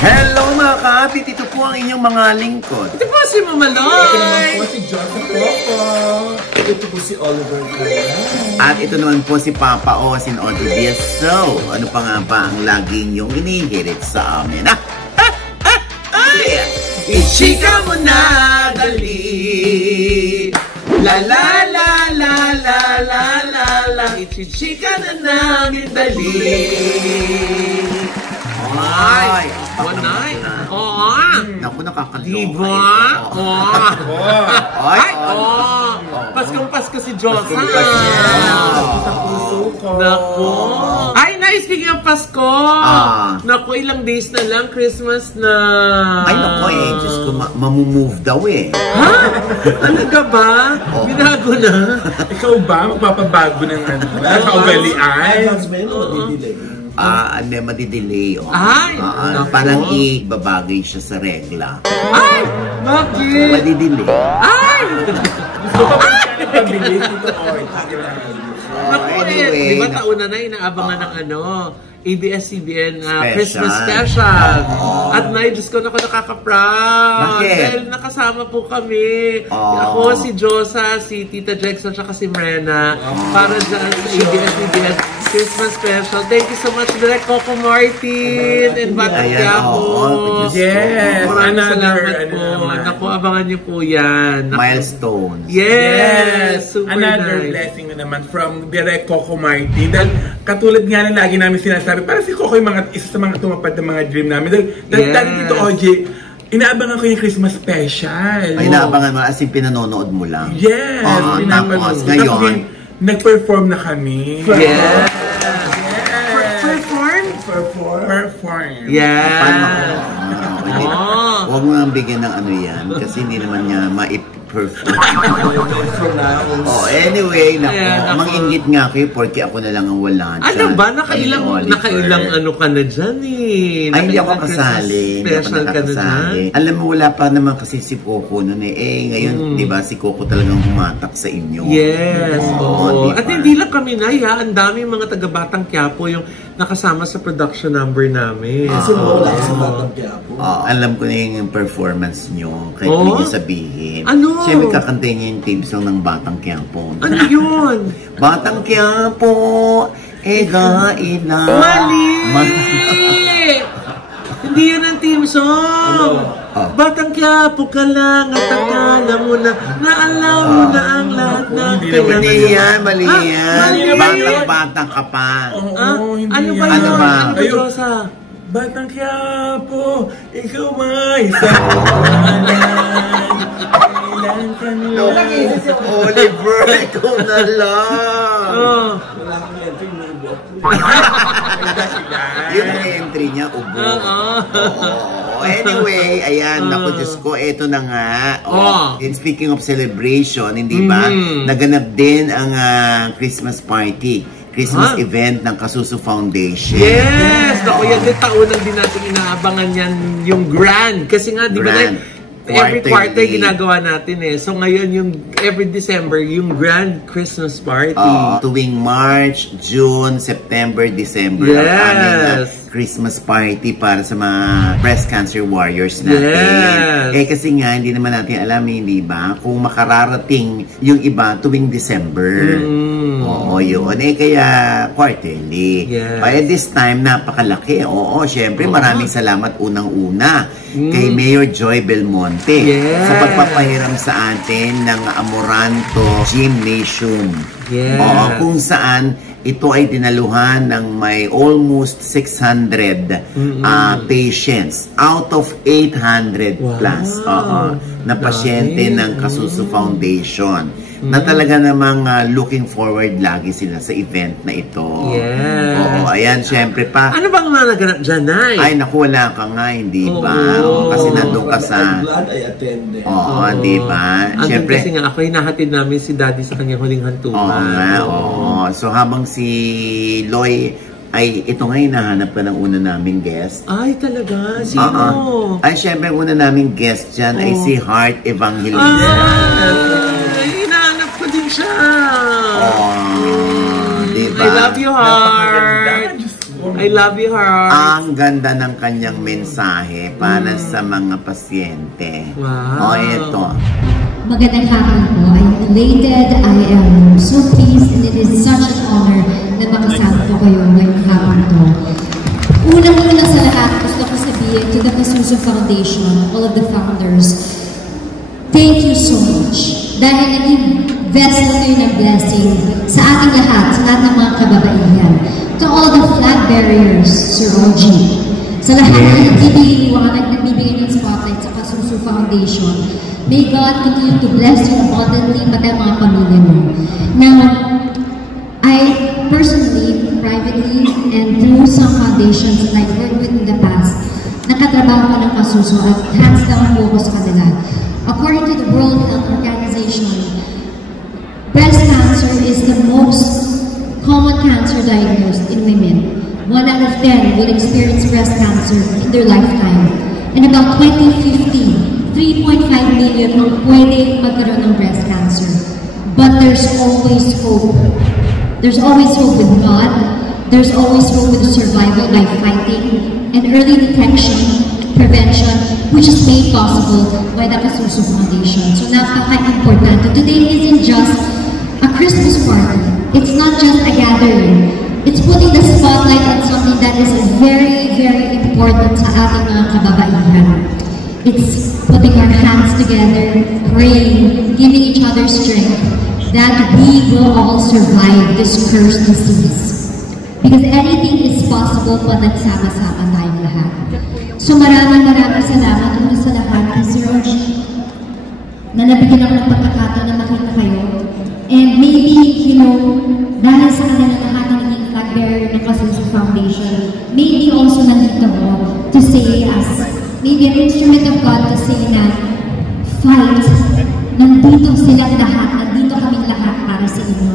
Hello mga ka-apit! Ito po ang inyong mga lingkod. Ito po si Mama Loy! Ito naman po si Joseph Coco. Ito po si Oliver Clara. At ito naman po si Papa Osin Otobias. So, ano pa nga ba ang lagi niyong inihirit sa amin? Ay! Ichika mo na dali! La la la la la la la la! Ichika na namin dali! Ay! Wanay! Oo! Naku, nakakaloka. Diba? Oo! Ay! Paskong Pasko si Josa! Sa puso ko. Naku! Ay, nice! Speaking of Pasko! Naku, ilang days na lang, Christmas na! Ay, naku eh. Diyos ko, mamumove daw eh. Ha? Ano ka ba? Binago na? Ikaw ba? Magpapabago ng ano? Kaugalian? Advance ba yun o di-delay? May madidelay. Ay! Parang ibabagay siya sa regla. Ay! Bakit? Madidelay. Ay! Gusto ko ba pabilis ito o? Naku, Anyway, di ba taon na inaabangan ng ano? ABS-CBN Special. Christmas Special. At Diyos ko, naku, nakaka-proud. Bakit? Dahil nakasama po kami. Ako, si Josa, si Tita Jex, at saka si Mrena. Para dyan sa ABS-CBN Christmas Special. Thank you so much, Direk Coco Martin and Batang Quiapo. Yes! Maraming salamat po. Naku, abangan niyo po yan. Milestones. Yes! Super Another nice. blessing na naman from Direk Coco Martin. Dahil katulad nga na lagi namin sinasabi, para si Coco yung isa sa mga tumapad ng mga dream namin. Dahil dati dito, OJ, inaabangan ko yung Christmas special. Ay, inaabangan mo as in pinanonood mo lang. Yes! Tapos ngayon, nag-perform na kami. Yes! Perform. Yes! Huwag mo nang bigyan ng ano yan kasi hindi naman niya ma-perform. Anyway, mang-ingit nga kayo porque ako na lang ang wala dyan. Ano ba? Nakailang ano ka na dyan eh. Ay, hindi ako kasali. Special ka na dyan. Alam mo, wala pa naman kasi si Coco noon eh. Ngayon, di ba, si Coco talagang humatak sa inyo. Yes. Oo. At hindi lang kami na, ang daming mga taga-Batang Quiapo yung nakasama sa production number namin. Kasi wala sa Batang Quiapo. Alam ko na yung performance nyo. Kahit hindi nyo sabihin. Ano? Siyempre, kakantay niya yung theme song ng Batang Quiapo. Ano yun? Batang Quiapo, ega-ina. Mali! Hindi yan ang theme song. Batang Quiapo ka lang at akala mo na alam mo na ang lahat ng Mali yan, mali yan. Mali. Batang ka pa. Ano ba yun? Ano ba? Ano ba, Rosa? Batang Quiapo, ikaw ay sa kailan ka nyo. Oliver, ikaw na lang. Wala kang entry, may buwak. Yun ang entry niya, ubo. Anyway, ayan, naku Diyos ko, eto na nga. And speaking of celebration, hindi ba? Naganap din ang Christmas party. Christmas event ng Kasuso Foundation. Yes! Naku, yan din taonan din natin inaabangan yan yung grand. Kasi nga, di ba every quarter ginagawa natin eh. So ngayon yung every December, yung grand Christmas party. Tuwing March, June, September, December. Yes! Ang aming Christmas party para sa mga breast cancer warriors natin. Yes! Eh kasi nga, hindi naman natin alam, hindi ba? Kung makararating yung iba tuwing December. Oo, yun. Eh kaya quarterly. Yes. By this time, napakalaki. Oo, syempre maraming salamat unang-una kay Mayor Joy Belmonte sa pagpapahiram sa atin ng Amoranto Gymnasium. Yes. Oo, kung saan ito ay dinaluhan ng may almost 600 patients out of 800 plus na pasyente ng Kasuso Foundation. Na talaga namang looking forward lagi sila sa event na ito. Yes. Oo, ayan, syempre pa. Ano bang naganap dyan, Nay? Ay, naku, wala ka nga, hindi ba? Kasi nandun ka sa... Glad I attended. Oo, di ba? Siyempre, kasi nga ako hinahatid namin si Daddy sa kanyang huling hantungan. Oo nga, oo. So habang si Loy ay ito nga hinahanap ka ng una naming guest. Ay, talaga? Sino? Ay, syempre una naming guest dyan ay si Heart Evangelista. Hinahanap ko din siya. Diba? I love you, Heart. I love you, Heart. Ang ganda ng kanyang mensahe para sa mga pasyente. Wow. O, ito. Magandang hapon po. I'm elated. I am so pleased and it is such an honor na makasama po kayo ngayong hapon to. Unang-una sa lahat, gusto ko sabihin to the Kasuso Foundation, all of the founders, thank you so much. Dahil naging vessel kayo ng blessing sa ating lahat, sa lahat ng mga kababaihan. To all the flag bearers, Sir OG. Sa lahat na nagbibigay ng spotlight sa Kasuso Foundation, may God continue to bless you abundantly, pati ang mga pamilya mo. Now, I personally, privately, and through some foundations that I've worked with in the past, nakatrabaho ko ng Kasuso at hands down po ko sa kanila. According to the World Health Organization, breast cancer is the most common cancer diagnosed in women. 1 out of 10 will experience breast cancer in their lifetime. And about 2050, 3.5 million ang pwede magkaroon ng breast cancer. But there's always hope. There's always hope with God. There's always hope with survival by fighting and early detection, prevention, which is made possible by the Kasuso Foundation. So napaka-importante. Today isn't just a Christmas party. It's not just a gathering. It's putting the spotlight on something that is very, very important sa ating mga kababaihan. It's putting our hands together, praying, giving each other strength that we will all survive this cursed disease. Because anything is possible pag nagsama-sama tayong lahat. So maraming salamat ulit sa lahat kay Sir OG na nabigyan ako ng pagkakataon na makita kayo. And maybe, dahil sa kanila lahat ng naging flag bearer ng Kasuso Foundation, maybe also nandito ko to say as maybe an instrument of God to say na fight, nandito silang lahat, nandito kaming lahat para sa inyo.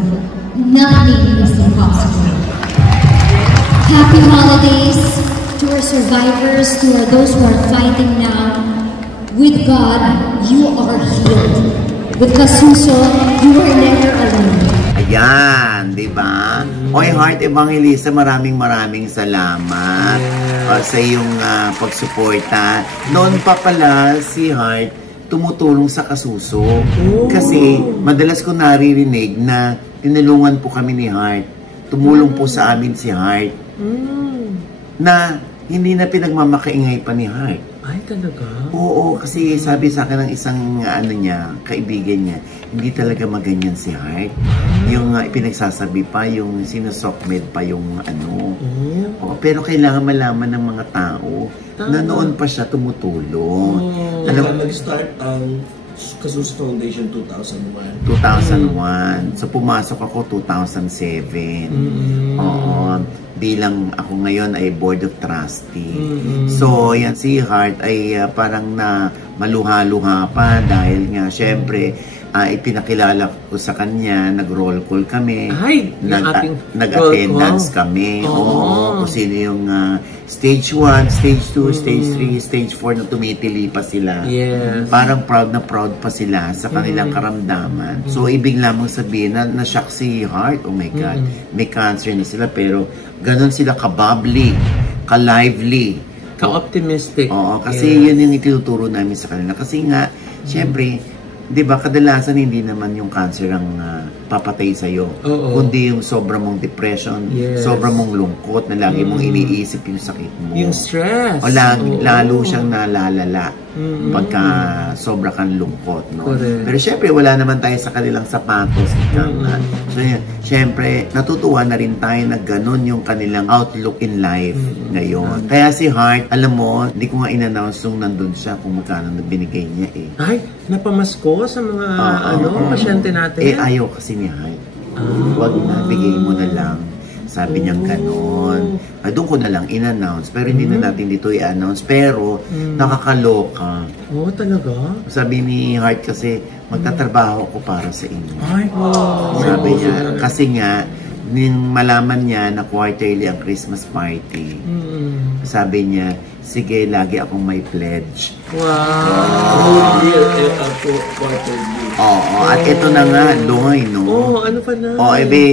Nothing is impossible. Happy holidays to our survivors, to those who are fighting now. With God, you are healed. With Kasuso, you are never alone. Ayan, di ba? Oy, Heart Evangelista, maraming salamat sa iyong pagsuporta. Noon pa pala si Heart tumutulong sa Kasuso. Kasi madalas ko naririnig na tinulungan po kami ni Heart. Tumulong po sa amin si Heart. Na hindi na pinagmamakaingay pa ni Heart. Ay, talaga? Oo, kasi sabi sa akin ng isang kaibigan niya, hindi talaga maganyan si Heart. Yung pinagsasabi pa, yung sinusokmed pa yung Oo, pero kailangan malaman ng mga tao na noon pa siya tumutulong. Nag-start ang Kasuso Foundation 2001. 2001. So pumasok ako 2007. Oo. Bilang ako ngayon ay Board of Trustee. So, yan si Heart ay parang na maluha-luha pa dahil nga syempre ipinakilala ko sa kanya, nag-roll call kami, nag-attendance kami, kung sino yung stage 1, stage 2, stage 3, stage 4 na tumitili pa sila. Yes. Parang proud na proud pa sila sa kanilang karamdaman. So, ibig lamang sabihin na na-shock si Heart, oh my God, may cancer na sila pero ganon sila ka-bubbly, ka-lively, ka-optimistic. Oo, kasi yun yung itinuturo namin sa kanila. Kasi nga, syempre, di ba, kadalasan hindi naman yung cancer ang papatay sa'yo. Kundi yung sobra mong depression, sobra mong lungkot na lagi mong iniisip yung sakit mo. Yung stress. O lalo siyang nalalala pagka sobra kang lungkot. No? Pero syempre, wala naman tayo sa kanilang sapatos. So syempre, natutuwa na rin tayo na ganun yung kanilang outlook in life ngayon. Kaya si Heart, alam mo, hindi ko nga in-announce nung nandun siya kung magkano na binigay niya eh. Ay, napamasko sa mga pasyente natin? Eh, ayaw kasi ni Heart. Huwag na, bigay mo na lang. Sabi niyang ganon. Doon ko na lang in-announce. Pero hindi na natin dito i-announce. Pero, nakakaloka. Oo, talaga? Sabi ni Heart kasi, magtatrabaho ko para sa inyo. Ay, sabi niya. Kasi nga, nung malaman niya na quarterly ang Christmas party, sabi niya, sige, lagi akong may pledge. Wow! Oo, at ito na nga, Loy, no? Ano pa na?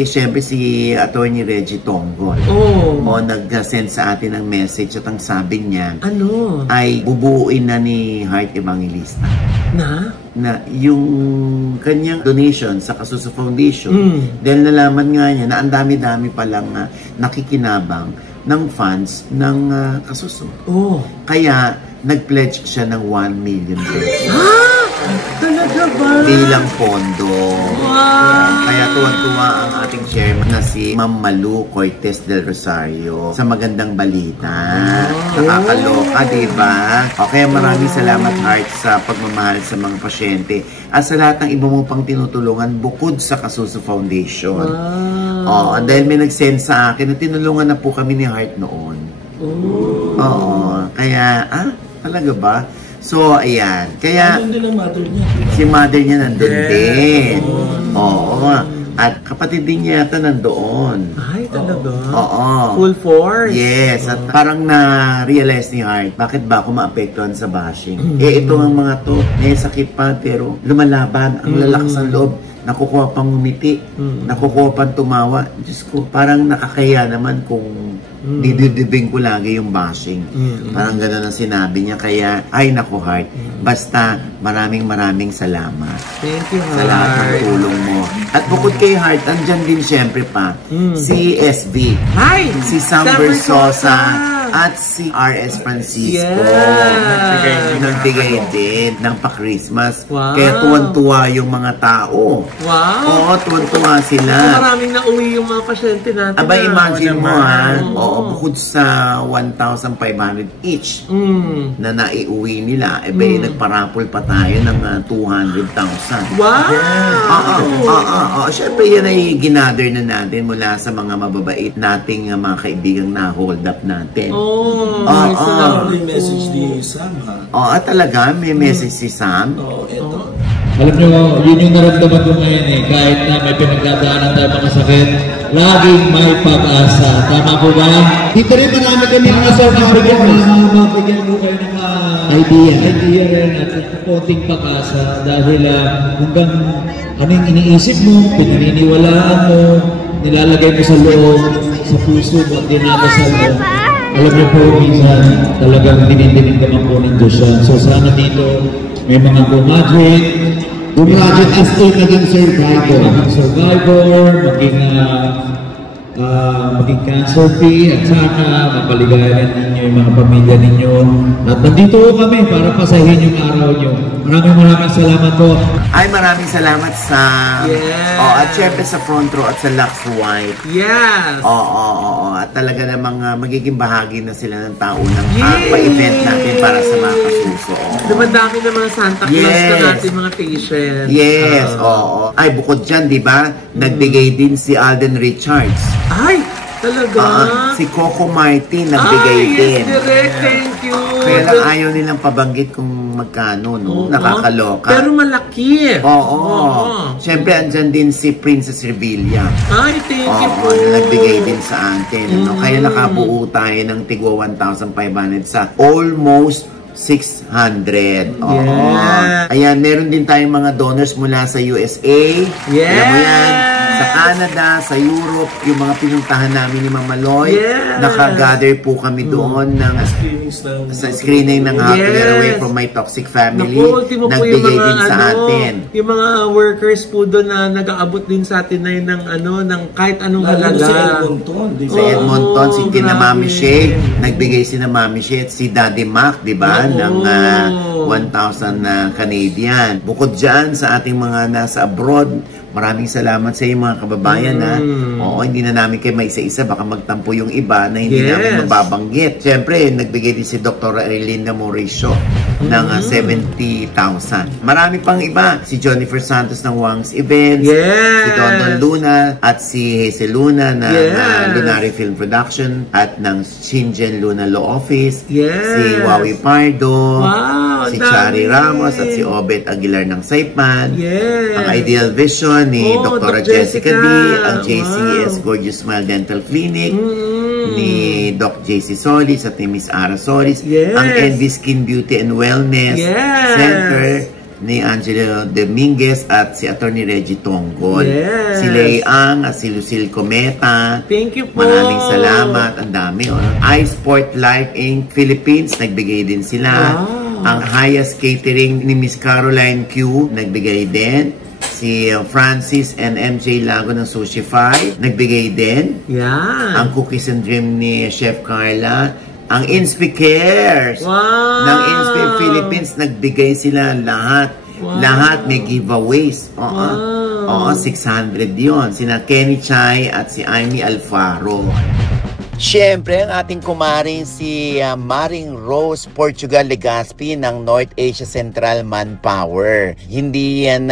Siyempre si Atty. Reggie Tonggol. Nag-send sa atin ng message at ang sabi niya, ano? Ay bubuuin na ni Heart Evangelista. Na yung kanyang donation sa Kasuso Foundation, dahil nalaman nga niya na ang dami-dami palang nakikinabang ng funds ng Kasuso. Kaya nag-pledge siya ng 1 million pesos. Talaga ba? Bilang pondo. Kaya tuwan-tuwa ang ating chairman na si Ma'am Malu Cortez del Rosario sa magandang balita. Nakakaloka, diba? Kaya maraming salamat, Heart, sa pagmamahal sa mga pasyente at sa lahat ng iba mo pang tinutulungan bukod sa Kasuso Foundation. Dahil may nag-send sa akin na tinulungan na po kami ni Heart noon. Kaya, talaga ba? So, ayan. Kaya, din ang mother niya. Si mother niya nandun din. At kapatid din niya yata nandoon. Ay, talaga? Full force? Yes. At parang na-realize ni Heart, bakit ba ako maapektuhan sa bashing? Ito ang mga to, may sakit pa, pero lumalaban, ang lalakas ng loob. Nakukuha pang ngumiti, nakukuha pang tumawa. Diyos ko, parang nakakaya naman kung didibing ko lagi yung bashing. Parang gano'n ang sinabi niya. Kaya, ay naku, Heart. Basta, maraming salamat. Thank you, Heart. Sa lahat ng tulong mo. At bukod kay Heart, andyan din siyempre pa, si SB. Hi! Si Sam Versosa. At si R.S. Francisco. Nagbigay din ng pa-Christmas. Kaya tuwan-tuwa yung mga tao. Oo, tuwan-tuwa sila. Maraming nauwi yung mga pasyente natin. Imagine mo bukod sa 1,500 each na naiuwi nila, nagparapol pa tayo ng 200,000. Wow! Siyempre yan ay ginather na natin mula sa mga mababait nating mga kaibigang na-hold up natin. May message ni Sam, ha? Talaga? May message si Sam? Ito. Alam nyo, yun yung naramdaman ko ngayon kahit na may pinagdadaanan tayo mga sakit, laging may pag-asa. Tama po ba? Dito rin marami kami mga survivor na mabigyan mo kayo ng idea rin at konting pag-asa dahil hanggang anong iniisip mo, pinaniniwalaan mo, nilalagay mo sa loob, sa puso mo at dinadasal mo. Alam niyo po, minsan talagang dinidinig naman po ng Diyos yan. So sana dito may mga graduate as in naging survivor, maging cancer-free at sana mapaligayan ninyo yung mga pamilya ninyo. At nandito po kami para pasahin yung araw nyo. Maraming salamat po. Ay, maraming salamat sa... at syempre sa front row at sa Lux White. Yes! At talaga namang magiging bahagi na sila ng taunang pa-event natin para sa mga Kasuso. Dumadami na mga Santa Claus na natin mga patients. Yes, Ay, bukod dyan, di ba? Nagbigay din si Alden Richards. Ay, talaga? Si Coco Martin nagbigay din. Yes, direct. Thank you. Kaya lang ayaw nilang pabanggit kung magkano, no? Nakakaloka. Pero malaki. Siyempre, andyan din si Princess Revilla. Ay, thank you po. Nagbigay din sa atin. Kaya nakabuo tayo ng tigwa 1,500 sa almost 600. Ayan, meron din tayong mga donors mula sa USA. Alam mo yan. Sa Canada, sa Europe, yung mga pinuntahan namin ni Mama Loy, nakagather po kami doon ng sa screening ng How to Get Away from My Toxic Family. Nagbigay din sa atin. Yung mga workers po doon na nag-aabot din sa atin na ng kahit anong halaga. Sa Edmonton. Sa Edmonton, si Tina Mami Shea, nagbigay si na Mami Shea at si Daddy Mac, di ba? Ng 1,000 Canadian. Bukod dyan sa ating mga nasa abroad, maraming salamat sa iyo mga kababayan na hindi na namin kayo maisa-isa, baka magtampo yung iba na hindi namin mababanggit. Siyempre, nagbigay din si Dr. Erlinda Mauricio ng 70,000. Marami pang iba. Si Jennifer Santos ng Wang's Events, si Dondon Luna at si Hazel Luna ng Lunari Film Production at ng Shingen Luna Law Office, si Wawi Pardo, Si Chari Ramos at si Obet Aguilar ng Saipan. Yes. Ang Ideal Vision ni Dr. Doc Jessica D. Ang Wow. JCS Gorgeous Smile Dental Clinic ni Doc JC Solis at ni Miss Ara Solis. Yes. Ang NV Skin Beauty and Wellness Yes. Center ni Angelo Dominguez at si Attorney Reggie Tonggol. Yes. Si Lei Ang at si Lucille Cometa. Thank you po. Maraming salamat. Ang dami. iSport Life Inc. Philippines, nagbigay din sila. Wow. Ang Highest Catering ni Miss Caroline Q, nagbigay din. Si Francis and MJ Lago ng Sushify, nagbigay din. Yan. Ang Cookies and Dream ni Chef Carla. Ang Inspi Cares Wow. ng Inspi Philippines, nagbigay sila lahat. Wow. Lahat may giveaways. Oo, 600 yon. Sina Kenny Chai at si Amy Alfaro. Siyempre, ang ating kumaring si Maring Rose Portugal Legazpi ng North Asia Central Manpower. Hindi yan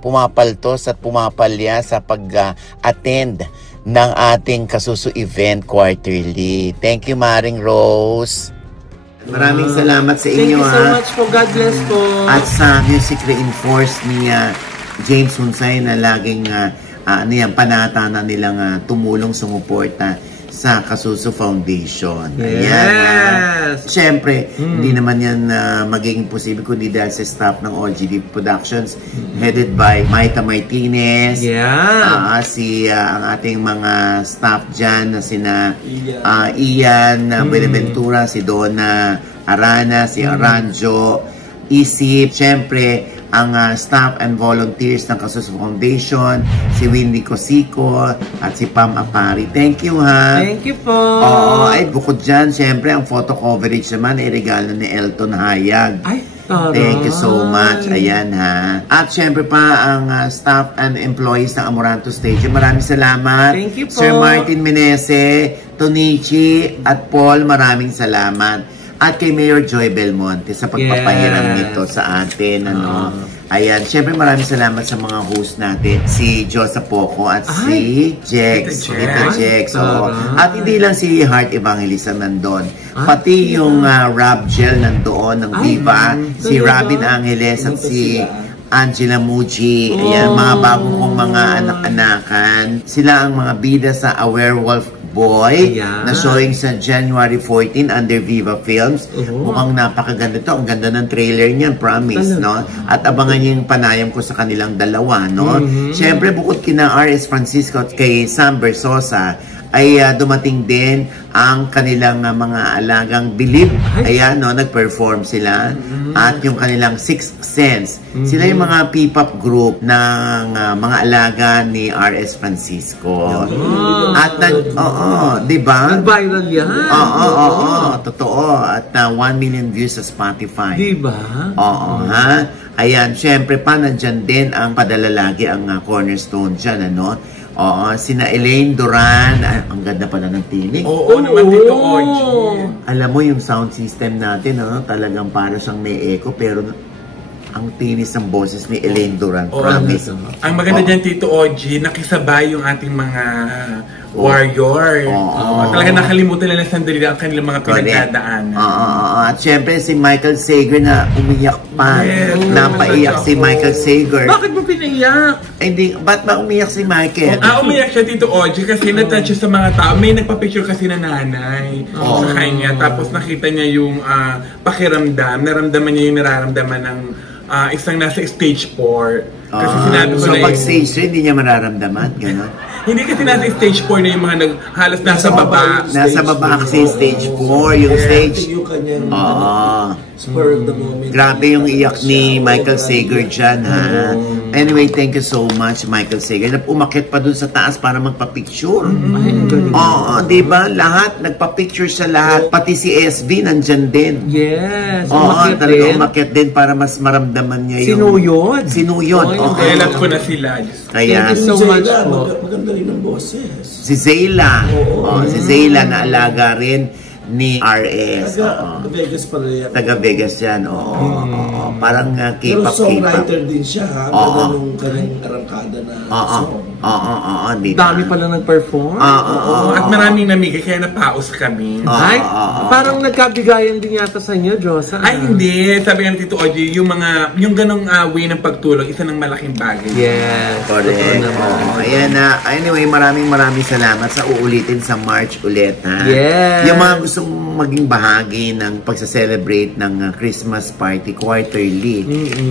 pumapaltos at pumapalya sa pag-attend ng ating Kasusu event quarterly. Thank you, Maring Rose. Maraming salamat sa inyo. Thank you so much po. God bless po. At sa Music Reinforce ni James Hunsay na laging panata na nilang tumulong sumuporta sa Kasusu Foundation. Yes. Ayan. Siyempre, hindi naman yan magiging posible kundi dahil sa staff ng OGD Productions headed by Maita Martinez. Yeah. Ang ating mga staff dyan na sina Ian Buenaventura, si Donna Arana, si Aranjo, Isip, siyempre, ang staff and volunteers ng Kasusu Foundation, si Winnie Cosico at si Pam Apari. Thank you, ha? Thank you po. Oo, ay bukod dyan, siyempre, ang photo coverage naman ay regalo ni Elton Hayag. Ay, taray. Thank you so much. Ayan, ha? At siyempre pa, ang staff and employees ng Amoranto Stadium. Maraming salamat. Thank you po. Sir Martin Menese, Tonichi, at Paul, maraming salamat. At kay Mayor Joy Belmonte sa pagpapahiram nito sa atin. Ayan, syempre maraming salamat sa mga host natin. Si Josa Poco at si Jex. Tita Jex. At hindi lang si Heart Evangelista nandun. Pati yung Rob Gel nandoon ng Viva. Si Robin Angeles at si Angela Muji. Ayan, mga bagong kong mga anak-anakan. Sila ang mga bida sa A Werewolf Boy na showing sa January 14 under Viva Films. Mukhang napakaganda to. Ang ganda ng trailer niyan, promise, no? At abangan niyo yung panayam ko sa kanilang dalawa, no? Siyempre, bukod kina R.S. Francisco at kay Sam Bersosa, ay dumating din ang kanilang mga alagang Believe. Ayan, no? Nag-perform sila. At yung kanilang Sixth Sense. Sila yung mga P-pop group ng mga alaga ni R.S. Francisco. At di ba? Nag-viral yan. Oo, totoo. At 1 million views sa Spotify. Di ba? Oo, ha? Ayan, syempre pa, nandyan din ang padala lagi ang cornerstone dyan, ano? Oo, sina Elaine Duran. Ang ganda pala ng tinig. Oo, naman dito, OG. Alam mo, yung sound system natin, talagang para siyang may echo, pero ang tinis ng boses ni Elaine Duran. Promise. Ang maganda dyan, Tito OG, nakisabay yung ating mga warrior. Talaga nakalimutan nila sandali ang kanilang mga pinagdadaanan. At syempre si Michael Sager na umiyak pa. Napaiyak si Michael Sager. Bakit mo pinaiyak? Hindi, ba't ba umiyak si Michael? Umiyak siya, Tito OG, kasi na-touch siya sa mga tao. May nagpa-picture kasi na nanay sa kanya. Tapos nakita niya yung pakiramdam. Naramdaman niya yung nararamdaman ng isang nasa stage 4. Kasi sinabi ko so na pag stage 3, hindi niya mararamdaman? Gano'n? Hindi kasi nasa stage 4 na yung mga halos nasa baba. Nasa baba kasi stage 4. Yung stage... Yung kanyang spur of the moment. Grabe yung iyak ni Michael Sager dyan, ha? Anyway, thank you so much, Michael Sager. Umakit pa dun sa taas para magpa-picture. Oo, di ba? Lahat, nagpa-picture sa lahat. Pati si SB nandyan din. Yes. Oo, talaga umakit din para mas maramdaman niya yung... Sinuyod. Sinuyod. Kailan ko na sila. Kaya, thank you so much po. Maganda rin ang boses. Si Zayla. Si Zayla na alaga rin ni RS. Taga Vegas pala yan. Taga Vegas yan, oo. Parang Pero K-pop, songwriter din siya, ha? Ganda nung kanyang arangkada na song. Dami pala nag-perform. At maraming namigay, kaya napaos kami. Ay, parang nagkabigayan din yata sa inyo, Josa. Ay, hindi. Sabi nga ni Tito Oji, yung ganong way ng pagtulong, isa ng malaking bagay. Yes. Correct. Ayan na. Anyway, maraming salamat sa uulitin sa March ulit, ha? Yes. Yung mga gustong maging bahagi ng pagsa-celebrate ng Christmas party quarterly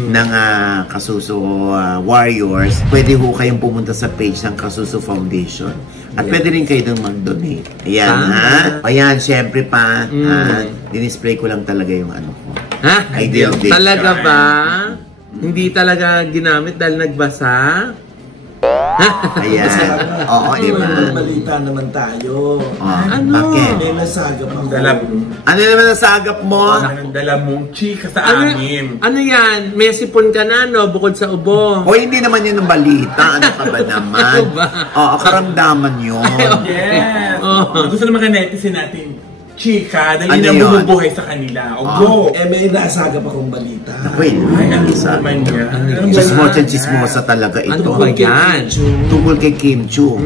ng Kasuso Warriors, pwede ho kayong pumunta sa page ng Kasuso Foundation. At pwede rin kayo doon mag-donate. Ayan, ha? Ayan, syempre pa, dinisplay ko lang talaga yung ano ko. Ha? Ideal day. Talaga ba? Hindi talaga ginamit dahil nagbasa? Ayan. Oo, diba? Balita naman tayo. Ano? Bakit? May nasagap ako. Ano naman ang sagap mo? Ang dala mong chika sa amin. Ano yan? May sipon ka na, no? Bukod sa ubo. O hindi naman yun ang balita. Ano ka ba naman? Ano ba? Oo, karamdaman yun. Yes. Gusto naman ka netizen natin chika Ano dahil yun ang yun? bumubuhay sa kanila. O go! May nasagap akong balita. Wait, Ay, ano naman niya? Chismosa talaga ito. Ano ba yan? Tungkol kay Kim Chu.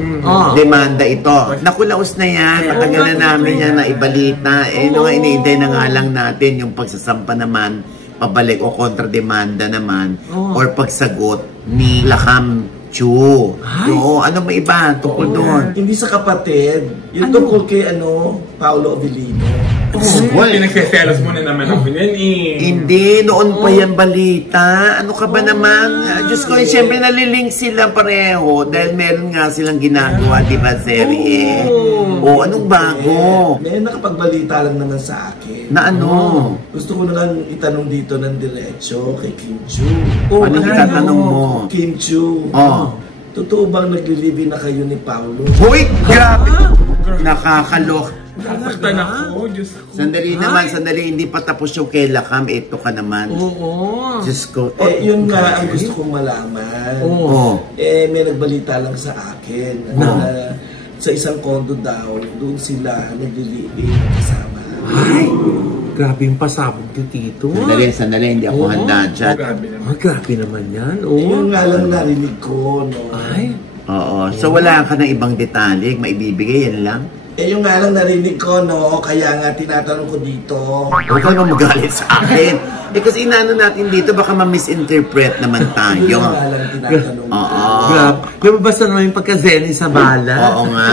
Demanda ito. Nakulaos na yan. Matagal na namin yan na ibalita. Iniintay na nga lang natin yung pagsasampa naman, pabalik o kontra-demanda naman, or pagsagot ni Lakam Chu. Oo, ano ba iba tungkol doon? Hindi sa kapatid. Yung tungkol kay Paolo Avellino. Pinagseselos mo na naman ako yan eh. Hindi, noon pa yan balita. Ano ka ba naman? Diyos ko, siyempre nalilink sila pareho dahil meron nga silang ginagawa, di ba, serye? O, anong bago? May nakapagbalita lang naman sa akin. Na ano? Gusto ko na lang itanong dito ng diretso kay Kim Chu. Anong itatanong mo? Kim Chu. Totoo bang nagli-live-in na kayo ni Paolo? Hoy! Grabe! Nakakalok. Nasaktan ako, Diyos ko. Sandali, hindi pa tapos yung kay Lakam. Ito ka naman. Oo. Diyos ko. Yun nga ang gusto kong malaman. May nagbalita lang sa akin na sa isang condo daw, doon sila nagli-live-in kasama. Ay! Grabe yung pasabog ni Tito. Sandali, hindi ako handa dyan. Grabe naman yan. Yun nga lang narinig ko, no? Ay! Oo. So wala ka ng ibang detalye, maibibigay, yan lang? Yung nga lang narinig ko, no? Kaya nga tinatanong ko dito. Huwag ka naman magalit sa akin. Kasi inaano natin dito, baka ma-misinterpret naman tayo. Yung nga lang tinatanong ko. Grabe. Lumabas na naman yung pagka-Zenny sa bala. Oo nga.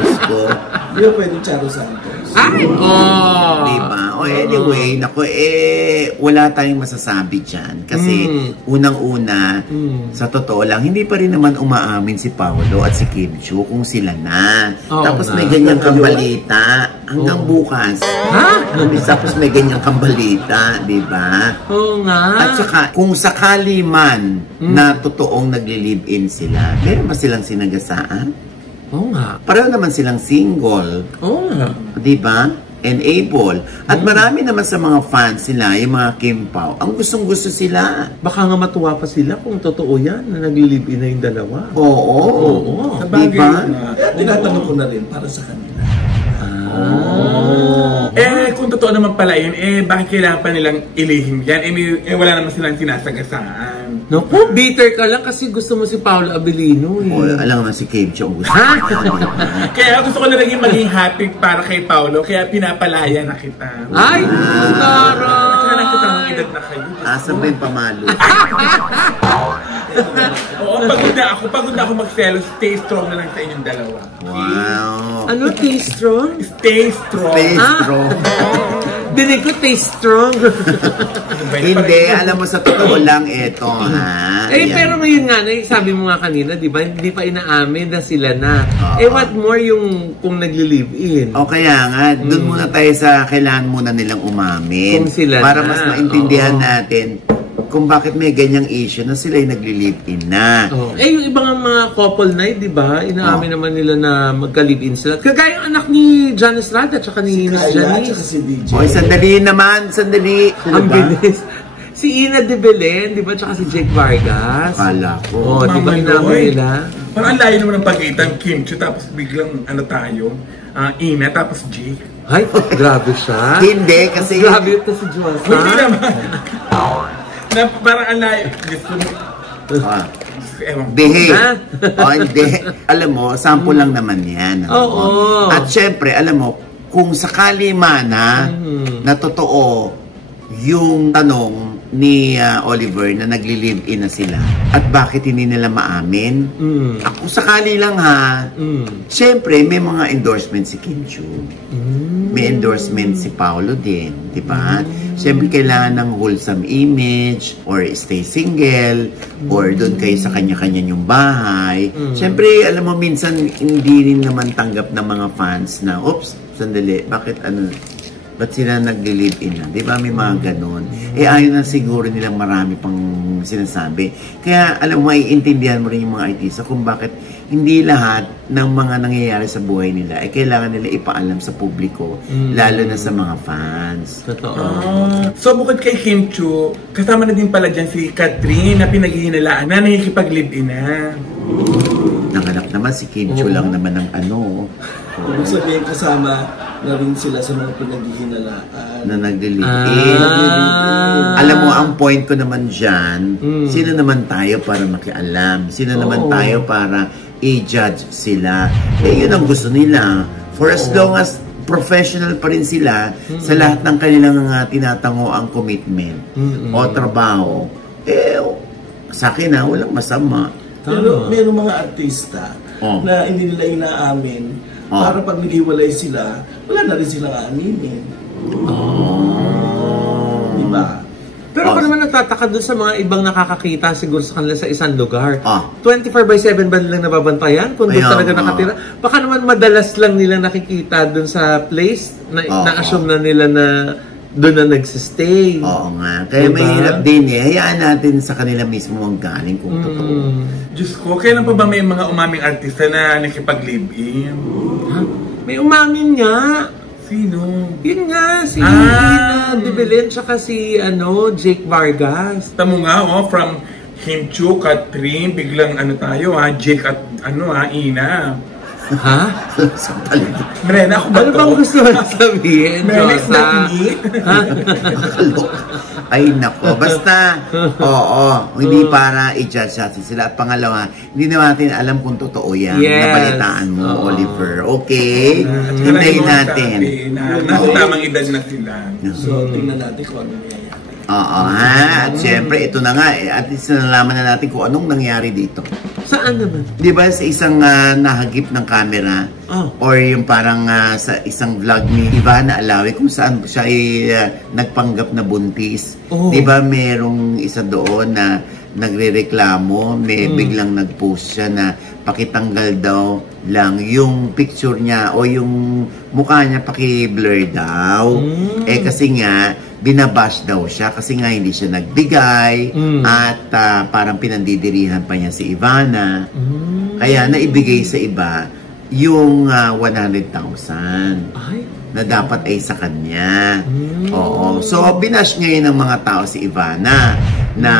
Diyos ko. Hindi mo pwede Charo Santos. Ay! Diba? Anyway, wala tayong masasabi dyan. Kasi unang-una, sa totoo lang, hindi pa rin naman umaamin si Paolo at si Kim Chu kung sila na. Tapos may ganyang kambalita hanggang bukas. Tapos may ganyang kambalita, diba? Oo nga. At saka, kung sakali man na totoong nagli-live-in sila, meron ba silang sinagasaan? Oo nga. Pareho naman silang single. Oo nga. Diba? And able. At marami naman sa mga fans nila, yung mga Kim Pao, ang gustong-gusto sila. Baka nga matuwa pa sila kung totoo yan na nag-live-in na yung dalawa. Oo. Diba? Tinatanong ko na rin para sa kanila. Kung totoo naman pala yun, bakit kailangan pa nilang ilihim yan? Wala naman silang sinasagasaan. Naku, bitter ka lang kasi gusto mo si Paolo Avellino eh. Alam naman si Kim Chu ang gusto. Kaya gusto ko na naging maging happy para kay Paolo, kaya pinapalaya na kita. Ay! Taray! Kaya nakita ng edad na kayo. Asan ba yung pamalo? Oo, pagod na ako mag-selos. Stay strong na lang sa inyong dalawa. Wow. Ano, taste strong? Stay strong. Stay strong. Dinig ko taste strong. Hindi, alam mo sa totoo lang ito, ha? Pero ngayon nga, sabi mo nga kanina, di ba, hindi pa inaamin na sila na. What more yung kung nagli-live-in? O kaya nga, doon muna tayo sa kailangan muna nilang umamin. Kung sila para na. Mas maintindihan natin kung bakit may ganyang issue na sila'y nagli-live-in na. Yung ibang mga couple night, di ba? Inaamin naman nila na magka-live-in sila. Kagaya yung anak ni John Estrada at saka ni Miss Janice. Si DJ. Oy, sandali naman, sandali. Ang bilis. Si Ina de Belen, di ba? Tsaka si Jake Vargas. Kala ko. Di ba inamin nila? Parang ang layo naman ng pag-itan, Kim Chu, tapos biglang tayo, Ina, tapos Jake. Ay, grabe siya. Hindi, kasi... Grabe ito si Josa. Hindi naman. Na parang alay. Behave. Hindi. Alam mo, sample lang naman yan. Oo. At syempre, alam mo, kung sakali man na totoo yung tanong ni Oliver na nagli-live-in na sila at bakit hindi nila maamin. Ako sakali lang syempre may mga endorsement si Kim Chiu. May endorsement si Paolo din, di ba? Syempre kailangan ng wholesome image or stay single or doon kayo sa kanya-kanya yung bahay. Syempre, alam mo, minsan hindi rin naman tanggap ng mga fans na, oops, sandali, bakit ba't sila nag-live-in na? Di ba may mga ganon? Ayaw na siguro nilang marami pang sinasabi. Kaya alam mo, maiintindihan mo rin yung mga artista kung bakit hindi lahat ng mga nangyayari sa buhay nila ay kailangan nila ipaalam sa publiko, lalo na sa mga fans. Totoo. So bukod kay Kim Chiu, kasama na din pala dyan si Catherine na pinaghihinalaan na nakikipag-live-in na. Nanganak naman si Kim Chiu lang naman ng Ibig sabihin kasama na rin sila sa mga pinaghihinalaan na nag-live-in. Alam mo, ang point ko naman dyan, sino naman tayo para makialam? Sino naman tayo para i-judge sila? Yun ang gusto nila. For as long as professional pa rin sila sa lahat ng kanilang tinatango ang commitment o trabaho, sa akin walang masama. Pero mayroong mga artista na hindi nila inaamin para pag naghiwalay sila, wala na rin silang aaminin. Diba? Pero ako naman nagtataka doon sa mga ibang nakakakita siguro sa kanila sa isang lugar. 24/7 ba nilang nababantayan? Kung doon talaga nakatira? Baka naman madalas lang nilang nakikita doon sa place na na-assume na nila na doon na nagsistay. Oo nga. Kaya mahirap din Hayaan natin sa kanila mismo ang galing kung totoo. Diyos ko, kailan pa ba may mga umaming artista na nakipag-live-in? May umamin nga. Sino? Yun nga, si Ina De Belen, tsaka si Jake Vargas. Tamo nga, from Kim Chiu, Catherine, biglang tayo Jake at Ina. Ha? Sa palit. Mrena, ako ba ano bang gusto mo sabihin, Josa? Ay, nako. Basta, hindi para i-judge natin sila. At pangalawa, hindi natin alam kung totoo yan. Nabalitaan mo, Oliver. Okay? Hintayin natin. Nasa tamang edad na sila. So, tingnan natin kung ano nangyayari. At syempre, ito na nga at least nalaman na natin kung anong nangyari dito. Saan naman? Di ba sa isang nahagip ng camera or yung parang sa isang vlog ni Ivana Alawi kung saan siya ay nagpanggap na buntis. Di ba merong isa doon na nagrereklamo, may biglang nag-post siya na pakitanggal daw lang yung picture niya o yung mukha niya paki-blur daw. Kasi nga binabash daw siya kasi nga hindi siya nagbigay at parang pinandidirihan pa niya si Ivana. Kaya naibigay sa iba yung 100,000 na dapat ay sa kanya. So binash ngayon ng mga tao si Ivana na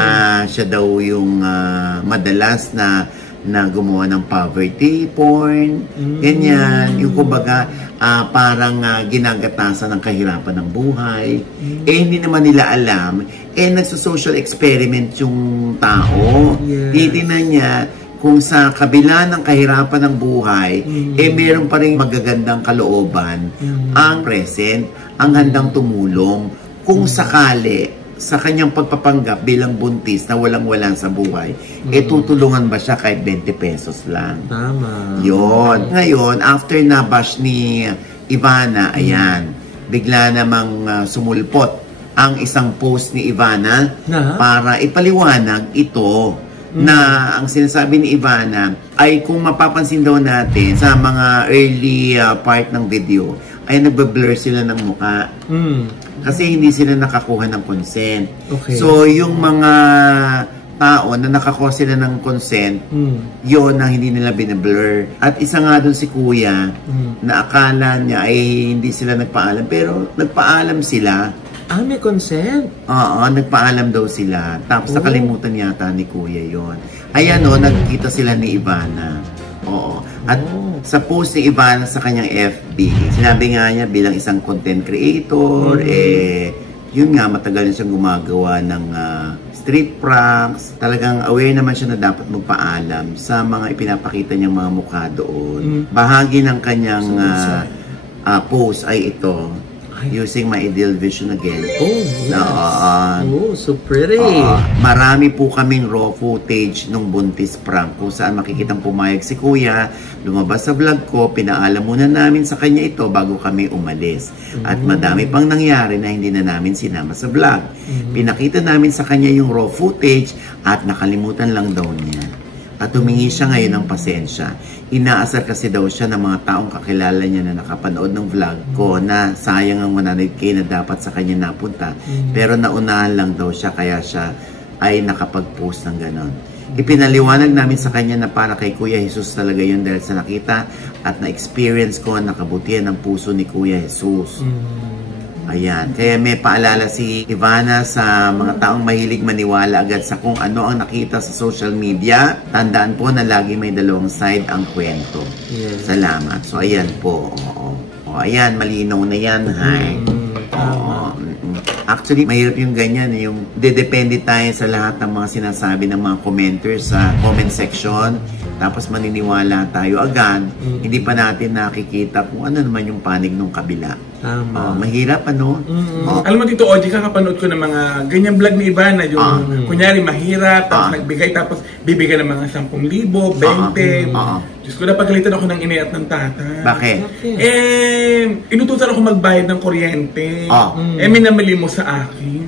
siya daw yung madalas na gumawa ng poverty porn, ganyan, yung kumbaga parang ginagatasan ng kahirapan ng buhay. Hindi naman nila alam, nagso-social experiment yung tao. Titignan niya kung sa kabila ng kahirapan ng buhay, meron pa rin magagandang kalooban ang present, ang handang tumulong kung sakali sa kanyang pagpapanggap bilang buntis na walang-walang sa buhay, tutulungan ba siya kahit 20 pesos lang? Tama. Yun. Ngayon, after na-bash ni Ivana, bigla namang sumulpot ang isang post ni Ivana para ipaliwanag ito na ang sinasabi ni Ivana ay kung mapapansin daw natin sa mga early part ng video ay nagbe-blur sila ng mukha. Kasi hindi sila nakakuha ng consent. So, yung mga tao na nakakuha sila ng consent, yun na hindi nila binablur. At isa nga doon si Kuya, na akala niya ay hindi sila nagpaalam, pero nagpaalam sila. May consent? Oo, nagpaalam daw sila. Tapos nakalimutan yata ni Kuya yon. Ayan nagkita sila ni Ivana. Oo. At sa post ni Ivana sa kanyang FB, sinabi nga niya bilang isang content creator, yun nga, matagal na siyang gumagawa ng street pranks. Talagang aware naman siya na dapat magpaalam sa mga ipinapakita niyang mga mukha doon. Bahagi ng kanyang post ay ito, using my ideal vision again. Oh, yes. So pretty. Marami po kaming raw footage nung buntis prank kung saan makikitang pumayag si Kuya, lumabas sa vlog ko, pinaalam muna namin sa kanya ito bago kami umalis. At madami pang nangyari na hindi na namin sinama sa vlog. Pinakita namin sa kanya yung raw footage at nakalimutan lang daw niya. At humingi siya ngayon ng pasensya. Inaasar kasi daw siya ng mga taong kakilala niya na nakapanood ng vlog ko na sayang ang 100K na dapat sa kanya napunta. Pero naunahan lang daw siya kaya siya ay nakapag-post ng ganon. Ipinaliwanag namin sa kanya na para kay Kuya Jesus talaga yun dahil sa nakita at na-experience ko ang nakabutihan ng puso ni Kuya Jesus. Ayan. Kaya may paalala si Ivana sa mga taong mahilig maniwala agad sa kung ano ang nakita sa social media. Tandaan po na lagi may dalawang side ang kwento. Yes. Salamat. So, ayan po. Ayan, malinaw na yan. Actually, mahirap yung ganyan. Yung dedepende tayo sa lahat ng mga sinasabi ng mga commenters sa comment section. Tapos maniniwala tayo agad. Hindi pa natin nakikita kung ano naman yung panig ng kabila. Mahirap, ano? Alam mo dito, Oji, kakapanood ko ng mga ganyang vlog ni Ivana, yung kunyari mahirap, tapos nagbigay, tapos bibigyan ng mga 10,000, 20. Diyos ko, napagalitan ako ng inay at ng tata. Bakit? Inutusan ako magbayad ng kuryente. Minamali mo sa akin.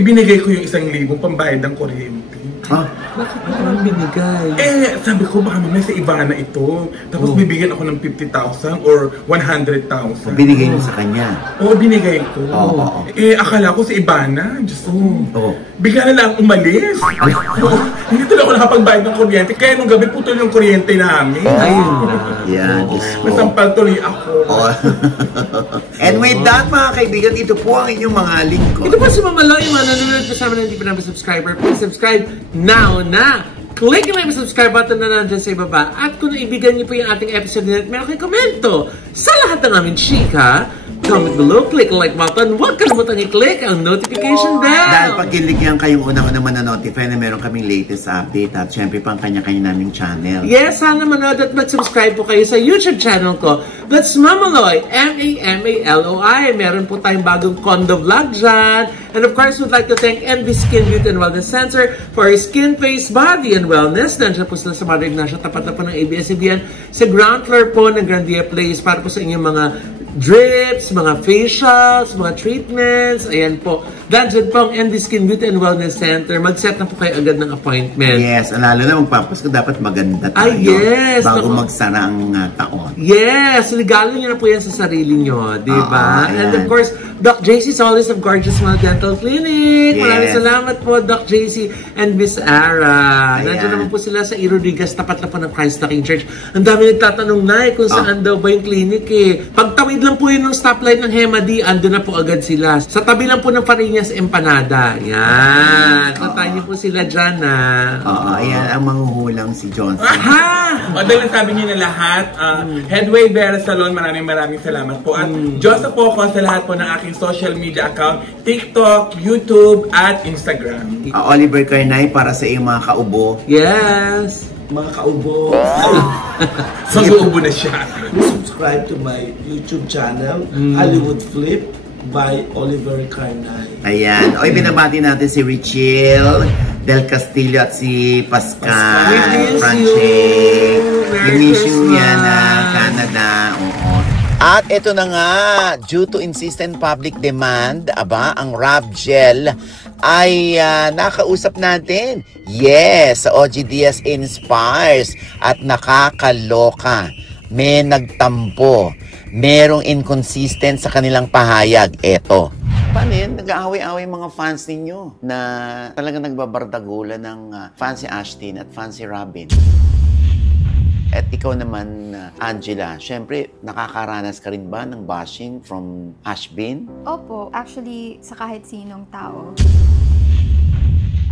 Ibinigay ko yung 1,000 pambayad ng kuryente. Bakit naman binigay? Sabi ko, baka mamaya sa Ivana ito. Tapos bibigyan ako ng 50,000 or 100,000. Binigay mo sa kanya? Oo, binigay ko. Akala ko sa Ivana. Diyos ko. Bigla na lang umalis. Hindi tuloy ako nakapagbayad ng kuryente. Kaya nung gabi putol yung kuryente namin. Ayun na. Yan, Diyos ko. Nasampal tuloy ako. And with that, mga kaibigan, ito po ang inyong mga lingkod. Ito po si Mama Loy, mga nanonood pa sa amin na hindi pa namin subscriber. Please subscribe now na! Click yung subscribe button na nandyan sa ibaba. At kung naibigan niyo po yung ating episode nila at meron kayong komento sa lahat ng aming chika, comment below, click like button, huwag kalimutan i-click ang notification bell. Dahil pag kiligyan kayong unang-unang mananotify na meron kaming latest update at syempre pang kanya-kanya naming channel. Yes, sana manood at mag-subscribe po kayo sa YouTube channel ko. That's Mamaloy, M-A-M-A-L-O-I. Meron po tayong bagong condo vlog dyan. And of course, we'd like to thank NB Skin Beauty and Wellness Center for our skin, face, body, and wellness. Nandiyan po sila sa Mother Ignacia, tapat na po ng ABS-CBN sa ground floor po ng Grandia Place para po sa inyong mga drips, mga facials, mga treatments. Ayan po. Nandiyan po ang NB Skin Beauty and Wellness Center. Mag-set na po kayo agad ng appointment. Yes, lalo na magpapasko dapat maganda tayo. Yes. Bago magsara ang taon. Yes, regalo nyo na po yan sa sarili nyo, di ba? And of course, Doc JC Solis of Gorgeous Smile Dental Clinic. Yes. Maraming salamat po, Doc JC and Miss Ara. Nandiyan naman po sila sa Rodriguez, tapat na po ng Christ the King Church. Ang dami nagtatanong na kung saan daw ba yung clinic Pagtawid lang po yun ng stoplight ng Hema D, ando na po agad sila. Sa tabi lang po ng Fariñas Empanada. Yan. Tatay niyo po sila dyan ayan ang manghuhulang si Johnson. Dahil sabi niyo na lahat, Headway Vera Salon, maraming salamat po. At Joseph po ako sa lahat po ng aking social media account, TikTok, YouTube, at Instagram. Oliver Carnay para sa iyong mga kaubo. Yes! Mga kaubo. Mag-uubo na siya. Subscribe to my YouTube channel, Hollywood Flip by Oliver Carnay. Ayan. Oy, binabati natin si Richelle Del Castillo at si Pascal Franchek. We miss you, Yana, Canada. Oo. At ito na nga, due to insistent public demand, ang Rab Gel ay nakausap natin. Yes, sa OG Inspires at nakakaloka. May nagtampo. Merong inconsistent sa kanilang pahayag. Eto. Paano yun? Nag-aaway-aaway mga fans ninyo na talagang nagbabardagulan ng Fancy Ashtin at Fancy Robin. At ikaw naman, Angela, syempre, nakakaranas ka rin ba ng bashing from Ashbin? Opo, actually, sa kahit sinong tao.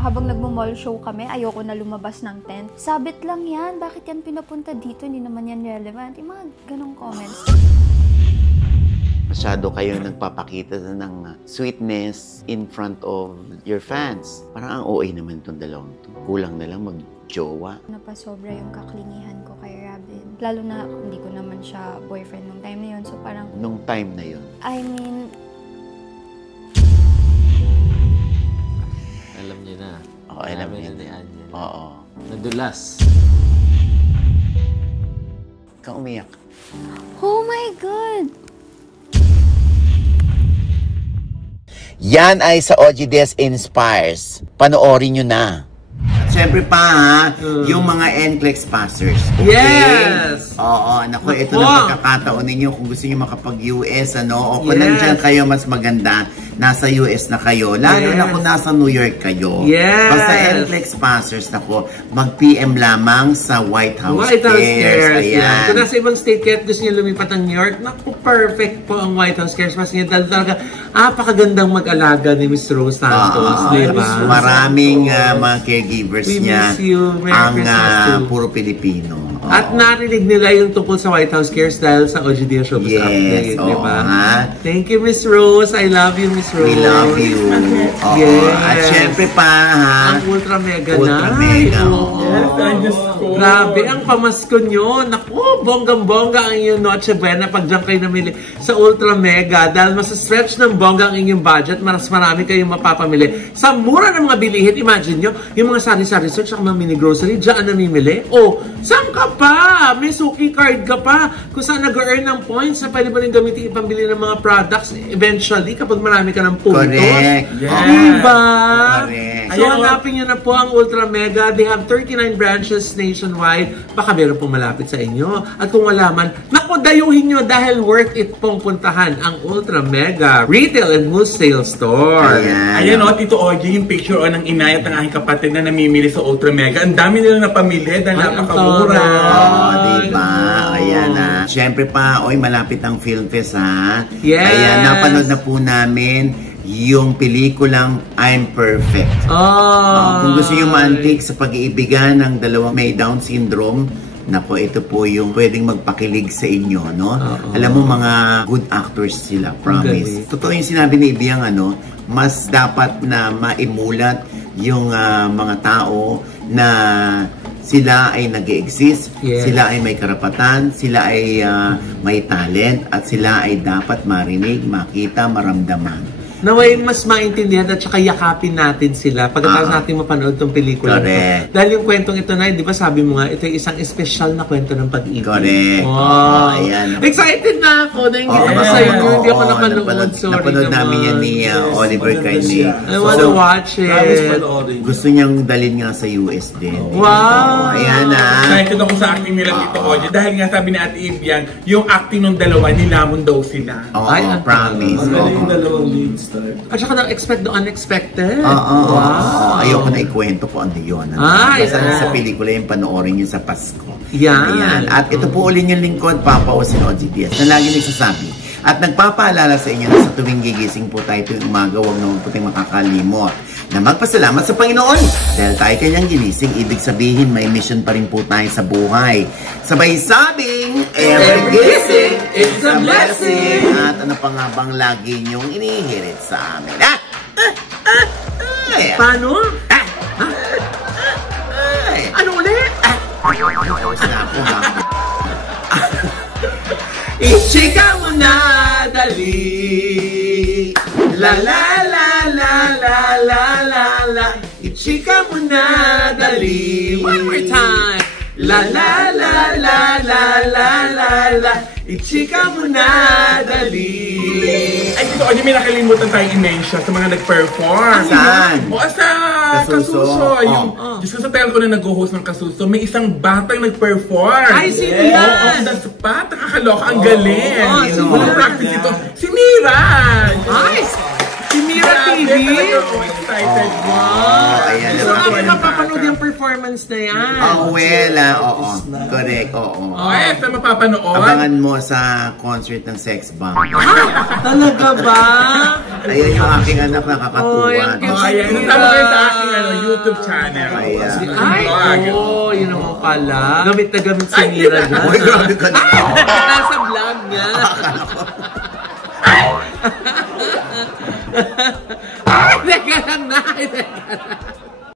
habang nagmo-mall show kami, ayoko na lumabas ng tent. Sabit lang yan, bakit yan pinapunta dito? Hindi naman yan relevant. Yung mga ganong comments. Masyado kayo nagpapakita ng sweetness in front of your fans. Parang ang OA naman itong dalawang to. Kulang na lang mag-jowa. Napasobra yung kaklingihan ko kay Robin. Lalo na hindi ko naman siya boyfriend nung time na yun. So parang... Nung time na yun? I mean... Alam niyo na. Oo, alam niyo na ni Angela. Oo. Nadulas. Ikaw umiyak. Oh my God! Yan ay sa OGDS Inspires. Panoorin nyo na. Siyempre pa ha, yung mga NCLEX passers. Okay? Yes! Oo, naku, ito na pagkakataon ninyo kung gusto nyo makapag-US, ano, o kung nandyan kayo, mas maganda, nasa US na kayo. Lalo na kung nasa New York kayo. Yes! Basta NCLEX passers, naku, mag-PM lamang sa White House Cares. Ayan. Kung nasa ibang state kayo at gusto nyo lumipat ng New York, naku, perfect po ang White House Cares. Mas nyo talaga, apakagandang mag-alaga ni Miss Rose Santos, diba? Maraming mga caregivers niya ang puro Pilipino. At narinig nila yung tungkol sa White House Cares dahil sa OGDS Showbiz Update, di ba? Thank you, Miss Rose. I love you, Miss Rose. We love you. Yes. At syempre pa, ang Ultra Mega Ultra Mega. Grabe, ang pamasko nyo. Naku, bonggang-bongga ang inyong Noche Buena pag dyan kayo namili sa Ultra Mega. Dahil mas-stretch ng bongga ang inyong budget, mas marami kayong mapapamili. Sa mura ng mga bilihin, imagine nyo, yung mga sari-sari search at mga mini grocery, dyan namimili. O, saan ka pa? May suki card ka pa. Kung saan nag-earn ng points na pwede mo rin gamitin ipambili ng mga products eventually kapag marami ka ng puntos. Correct. Yes. Diba? Correct. So, hanapin nyo na po ang Ultra Mega. They have 39 branches nationwide. Baka meron pong malapit sa inyo. At kung wala man, naku, dayuhin nyo dahil worth it pong puntahan ang Ultra Mega Retail and Wholesale Store. Ayan o, Tito Ogie, yung picture o ng inay at ng aking kapatid na namimili sa Ultra Mega. Ang dami nila napamili dahil napakamura. Diba? Ayan na. Siyempre pa, malapit ang Film Fest ha. Yes. Ayan, napanood na po namin yung pelikulang I'm Perfect. Kung gusto nyo maantik sa pag-iibigan ng dalawang may Down syndrome, nako, ito po yung pwedeng magpakilig sa inyo, no? Alam mo, mga good actors sila, promise. Totoo yung sinabi ni Ibiyang, mas dapat na maimulat yung mga tao na sila ay nag-exist, sila ay may karapatan, sila ay may talent, at sila ay dapat marinig, makita, maramdaman. Naway mas maintindihan at saka yakapin natin sila pagkatapos natin mapanood tong pelikula. Dahil yung kwentong ito na, di ba sabi mo nga, ito ay isang espesyal na kwento ng pag-ibig. Correct. Wow. Excited na ako na hindi ako sa inyo, hindi ako napanood. Sorry napanood namin yan ni Oliver Carney. I wanna watch it. Gusto niyang dalhin nga sa US din. Wow. Ayan na. Excited ako sa acting nila dito, Ogie. Dahil nga sabi ni Ate Ibiang, yung acting ng dalawa, nilamon daw sila. Promise. Yung dalawang leads. At saka na-expect the unexpected. Wow. Ayoko na ikwento po ano yun. Basta sa pelikula yung panoorin nyo sa Pasko. Ayan. At ito po ulit yung lingkod, Papa Osin OGDS, na lagi nagsasabi at nagpapaalala sa inyo na sa tuwing gigising po tayo tuwing umaga, huwag naman po tayong makakalimot na magpasalamat sa Panginoon. Dahil tayo kanyang ginising, ibig sabihin may mission pa rin po tayo sa buhay. Sabay sabing, every gising is a blessing. At ano pa nga bang lagi niyong inihirit sa amin? Paano? Ano ulit? Ichika mo na, dali. La la la la la la la la. Ichika mo na, dali. One more time. La la la la la la la la. Ichika mo na, dali. Ay, Tito Ogie, may nakalimutan tayong i-mention sa mga nag-perform. Saan? Sa Kasuso. Diyos ko, sa telco na nag-host ng Kasuso, may isang batang nag-perform. Ay, sino yan? On the spot, nakakaloka, ang galing. Walang practice ito. Si Mira! Ay! Si Mira TV? Excited. Wow! So, kami mapapanood yung performance na yan. Oo. Correct, oo. Ay, saan mapapanood? Abangan mo sa concert ng Sex Bomb. Talaga ba? Ayan yung aking anak, nakakatuwa. Ayan, tama kayo sa aking YouTube channel. Yun naman pala. Gamit na gamit si Mira dyan. Uy, grabe ka na. Nasa vlog niya. Teka lang na.